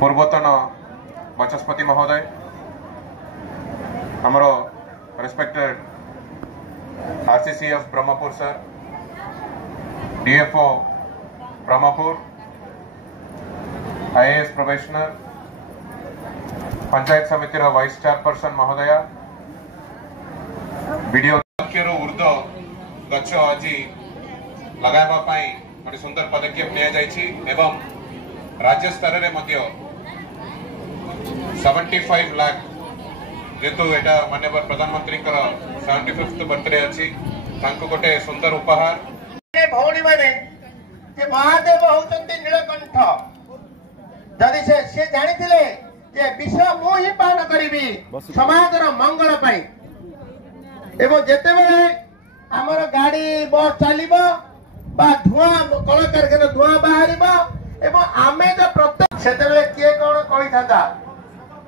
पूर्वतन वाचस्पति महोदय, हमारो respected RCCF Brahmapur sir, DFO Brahmapur, IAS probationer, panchayat samiti vice chairperson महोदया, वीडियो ऊर्ध्व गच आज लगाई गोटे सुंदर पदक्षेप एवं राज्य स्तर में 75 लाख जेतु एटा माननीय प्रधानमंत्री 75th बर्थडे अच्छी गोटे सुंदर उपहार भौणी माने महादेव होचंती नीलकंठ जदि से जानी जे विष मुही पान करी समाजर मंगल पाई एवं जेतेबेले आमर गाड़ी बस चलिबो बा धुआं कल कारखाना धुआं बाहरिबो एवं आमे जो प्रत्येक सेतेबेले किए कोन कहि थांदा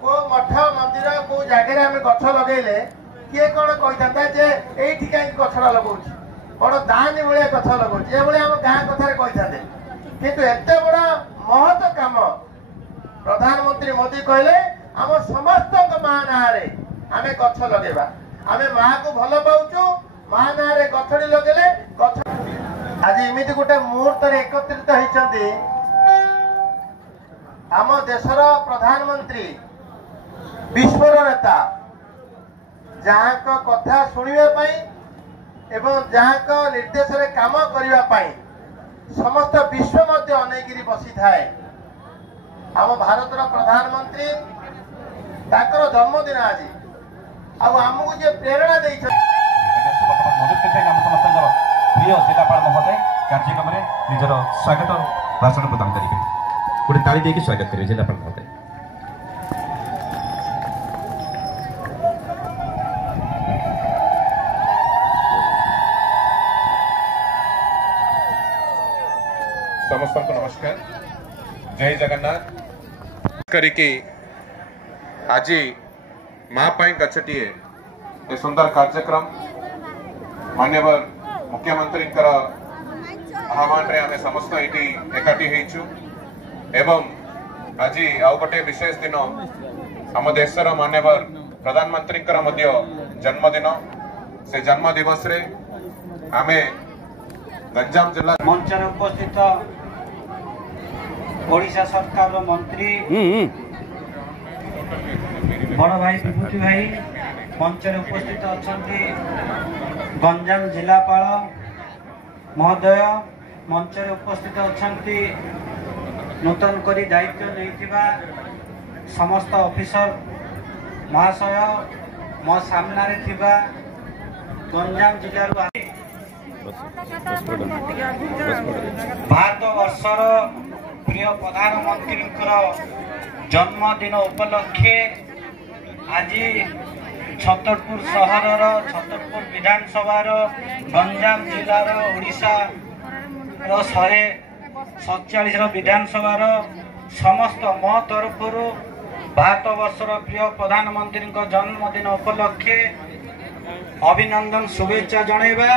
को मठ मंदिर को जगह आम गछ लगे किए कौन कही था जे ये कहीं गछड़ा लगौछ बड़ दानी भाया गछ लगौछ ये आम गाँ कथार कही था किंतु एत बड़ महत काम प्रधानमंत्री मोदी कहले आम समस्त माँ ना आम गछ लगेबा आम माँ को भल पाऊचु माँ ना गछड़ी लगे गछ आज इमिति गोटे मुहूर्त एकत्रित होती आम देशर प्रधानमंत्री विश्वर नेता जहाँ को कथा शुणा एवं जहाँ को निर्देश रे काम करने समस्त विश्व मध्य अनेकरी बसी थाए आम भारत प्रधानमंत्री ताकर जन्मदिन आज आमको जे प्रेरणा दे प्रिय जिलापाल महोदय कार्यक्रम में निजर स्वागत भाषण प्रदान करेंगे गोटे ताली देके स्वागत करेंगे जिलापाल महोदय। समस्त को नमस्कार, जय जगन्नाथ करिकी आज माँ पाई गछटिए ए सुंदर कार्यक्रम माननीय मुख्यमंत्री आह्वान रे आमे समस्त ये एकाठी होइछु एवं आज आउ गोटे विशेष दिन आम देशर माननीय प्रधानमंत्री जन्मदिन से जन्म दिवस रे आमे गंजाम जिला मंच उपस्थित ओडिशा सरकार मंत्री बड़ भाई विभूति भाई मंच उपस्थित अच्छा गंजाम जिलापाल महोदय मंच उपस्थित अच्छा नूतन करी दायित्व नहीं समस्त ऑफिसर महाशय मो सामने थिबा गंजाम जिला भारत वर्षर प्रिय प्रधानमंत्री जन्मदिन उपलक्षे आज छतरपुर सहर छतरपुर विधानसभा गंजाम जिलार ओडिशा 147 विधानसभा समस्त मो तरफ भारत वर्षर प्रिय प्रधानमंत्री जन्मदिन उपलक्षे अभिनंदन शुभेच्छा जणाइबा।